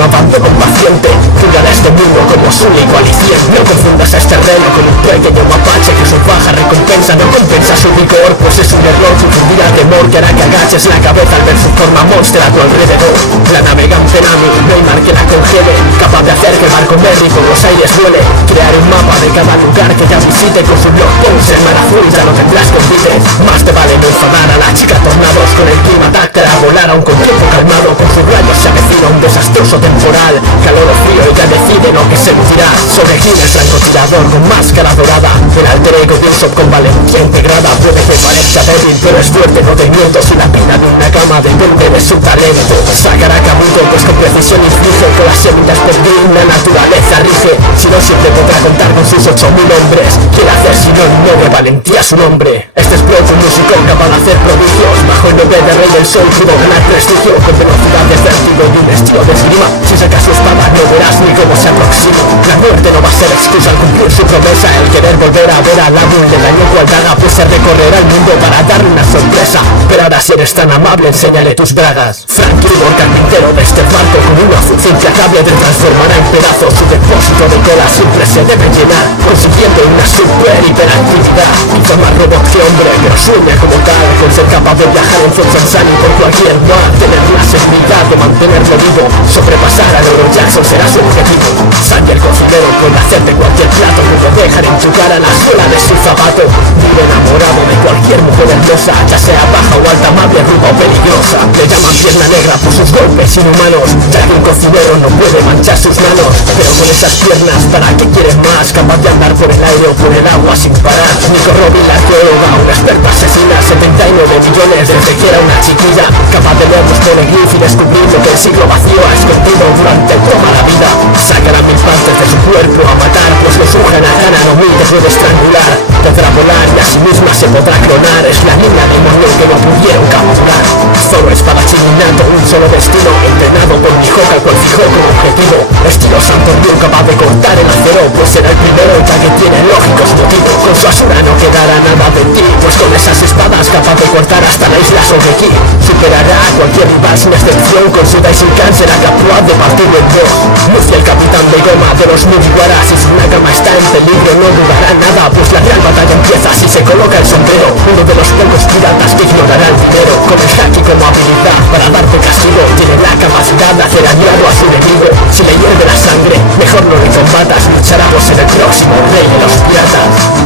no abandona un paciente. Fundará este mundo como su único aliciente. No confundas a este reino con un pequeño mapache que su baja recompensa no compensa su vigor, pues es un error confundir al temor que hará que agaches la cabeza al ver su forma monstruo a tu alrededor. La navegante Nami, no hay mar que la congele, capaz de hacer que el barco Merry por los aires vuele. Crear un mapa de cada lugar que ya visite con su blog post el mar azul ya lo tendrás convite. Más te vale no enfadar a la chica tornados con el clima táctil a volar aún con tiempo calmado. Con sus rayos se avecina un desastroso temporal, calor o frío ella decide lo que sentirá. Sobre quién es francotirador con máscara dorada, el alter ego de Usopp con valentía integrada. Puede que parezca débil pero es fuerte, no te miento, si la pena de una cama depende de su talento. Sacará Kabuto pues con precisión inflige, con las semillas por fin la naturaleza rige. Si no siempre podrá contar con sus 8000 hombres, quiere hacer si no de valentía su nombre. Este es Brock, un músico capaz de hacer prodigios, bajo el nombre de Rey del Sol pudo ganar prestigio, con velocidad de vértigo y un estilo de esgrima. Si sacas su espada no verás ni cómo se aproxima. La muerte no va a ser excusa al cumplir su promesa, el querer volver a ver al amo le daño cual daga, pues se recorrerá el mundo para darle una sorpresa. Pero ahora si eres tan amable enséñale tus bragas. Frank Tribor, carpintero de este barco, con una fuerza implacable te transformará en pedazos. Su depósito de cola siempre se debe llenar, consiguiendo una super hiperactividad. Quizá más robot que hombre, pero sueña como tal, con ser capaz de viajar en Fuerza Insani por cualquier mar, tener la seguridad de mantenerlo vivo, sobrepasar a Loro Jackson será su objetivo. Sandy el cocinero puede hacerte cualquier plato, puede dejar en tu cara la suela de su zapato. Vive enamorado de cualquier mujer hermosa, ya sea baja o alta, amable, ruda o peligrosa. Le llaman pierna negra por sus golpes inhumanos, ya que un cocinero no puede manchar sus manos. Pero con esas piernas, ¿para qué quieres más? Capaz de andar por el aire o por el agua sin parar. Nico Robin, la arqueóloga, una experta asesina, 79 millones desde que era una chiquilla, capaz de ver los poneglyphs y descubrir lo que el siglo vacío ha escondido durante toda la vida. Sacará 1000 partes de su cuerpo a matar, pues lo sujan a gana, no te puede estrangular. Podrá volar y a sí misma se podrá clonar, es la niña demonio que no pudieron capturar. Solo espadachín innato, un solo destino, entrenado por Mihawk al cual fijó como objetivo. Estilo Santo Ryu, capaz de cortar el acero, pues será el primero ya que tiene lógicos motivos. Con su Asura no quedará nada de ti, pues con esas espadas capaz de cortar hasta la isla Shogeki. Superará a cualquier rival sin excepción, con su Daishinkan será capaz de partirlo en dos. Luffy el capitán de goma de los Mugiwara, si su Nakama está en peligro no dudará nada, pues la real batalla empieza si se coloca el sombrero. Uno de los pocos piratas que ignorará el dinero, con el haki como habilidad para darte castigo, tiene la capacidad de hacer aliado a su enemigo. Si le hierve la sangre, mejor no le combatas, luchará por ser el próximo rey de los piratas.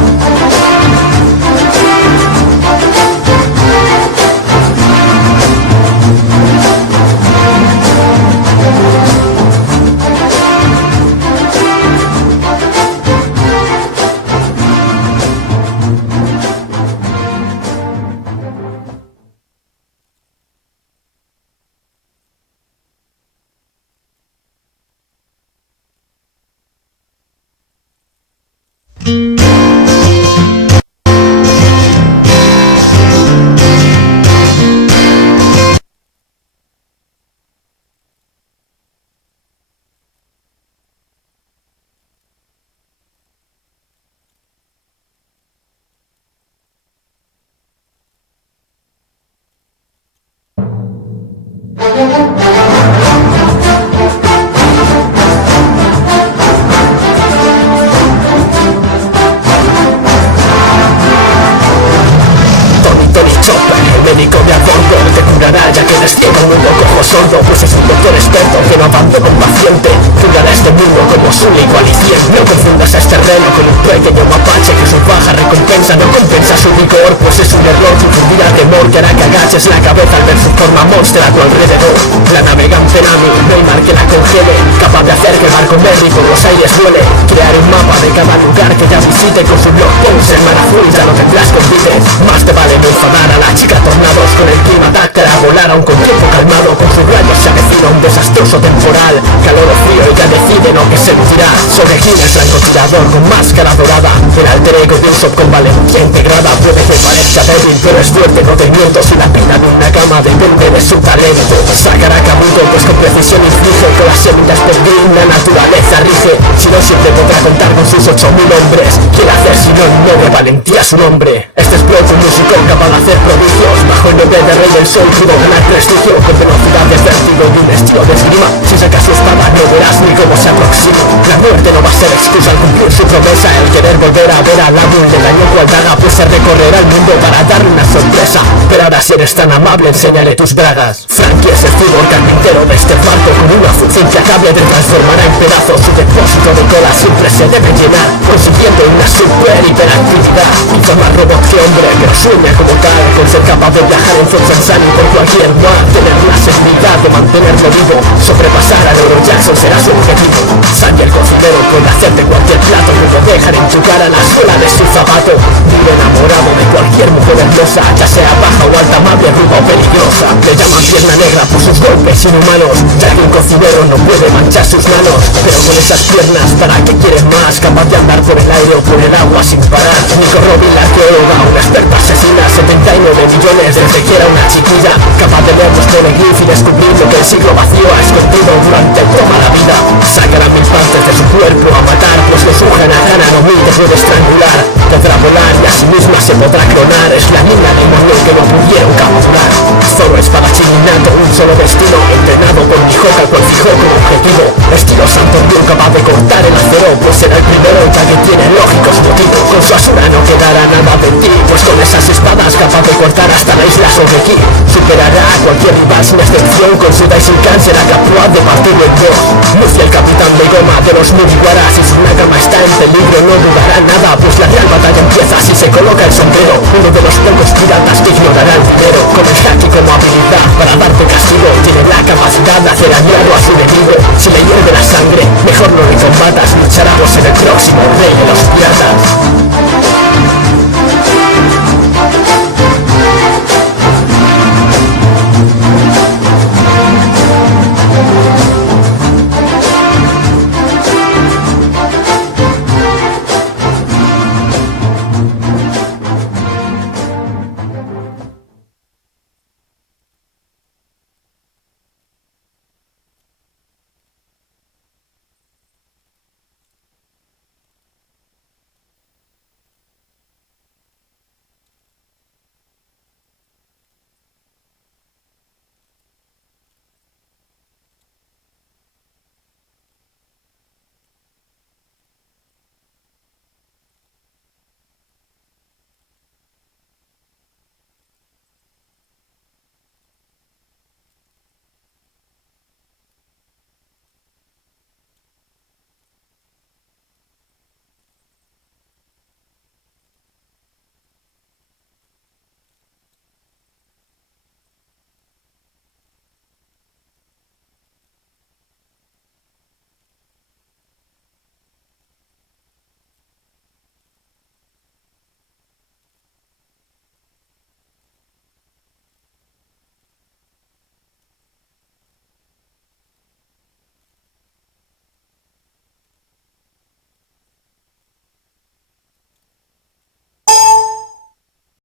médico de a bordo te curará ya que eres ciego, mudo, cojo, sordo, pues es un doctor experto que no abandona un paciente. Fundará este mundo como su único aliciente. No confundas a este reno con un pequeño mapache que su baja recompensa no compensa su vigor, pues es un error confundir al temor que hará que agaches la cabeza al ver su forma monster a tu alrededor. La navegante Nami, no hay mar que la congele, capaz de hacer que el barco Merry por los aires vuele. Crear un mapa de cada lugar que ya visite con su blog post el mar azul ya lo tendrás convite. Más te vale no enfadar a la chica tornados con el clima táctil a volar aún con tiempo calmado. Con sus rayos se avecina un desastroso temporal, calor o frío ella decide lo que sentirá. Sobre quién es francotirador con máscara dorada, el alter ego de Usopp con valentía integrada. Puede que parezca débil pero es fuerte, no te miento, si la pena de una cama depende de su talento. Sacará Kabuto pues con precisión inflige, con las semillas por Green la naturaleza rige. Si no siempre podrá contar con sus 8000 hombres, quiere hacer si no de valentía su nombre. Este es Brock, un músico capaz de hacer prodigios, bajo el nombre de Rey del Sol pudo ganar prestigio, con velocidad de vértigo y un estilo de esgrima. Si saca su espada verás ni cómo se aproxima. La muerte no va a ser excusa al cumplir su promesa. El querer volver a ver al amo le dañó cual daga, pues se recorrerá el mundo para darle una sorpresa. Pero ahora si eres tan amable enséñale tus bragas. Frankie es el cyborg carpintero de este barco, con una fuerza implacable te transformará en pedazos. Su depósito de cola siempre se debe llenar, consiguiendo una super hiperactividad. Hizo más robot que hombre, pero sueña como tal, con ser capaz de viajar en Frozen Sunny por cualquier mar, tener la seguridad de mantenerlo vivo. Sobrepasar a Euro Jackson será su objetivo. Sandy el cocinero puede hacerte cualquier plato, como dejar en tu cara la suela de su zapato. Vive enamorado de cualquier mujer hermosa, ya sea baja o alta, amable, ruda o peligrosa. Le llaman pierna negra por sus golpes inhumanos, ya que un cocinero no puede manchar sus manos. Pero con esas piernas, ¿para qué quieres más? Capaz de andar por el aire o por el agua sin parar. Nico Robin, la arqueóloga, una experta asesina, 79 millones desde que era una chiquilla. Capaz de leer los poneglyphs y descubrir lo que el siglo vacío ha escondido durante toda la vida. Sacará mil partes de su cuerpo a matar, pues lo sujan a ganar o mil te puede estrangular. Podrá volar y a sí misma se podrá clonar, es la niña demonio que no pudieron capturar. Zorro espadachín innato, un solo destino, entrenado por Mihawk al cual fijó como objetivo. Estilo Santo Ryu, capaz de cortar el acero, pues será el primero ya que tiene lógicos motivos. Con su asura no quedará nada de ti, pues con esas espadas capaz de cortar hasta la isla sobre Ki. Superará a cualquier rival sin excepción, con su Daishinkan será capaz de partirlo en dos. Luffy el capitán de goma de los Mugiwara, si su Nakama está en peligro no dudará nada, pues la real batalla empieza si se coloca el sombrero. Uno de los pocos piratas que ignorará el dinero, con el haki como habilidad para darte castigo, tiene la capacidad de hacer aliado a su enemigo.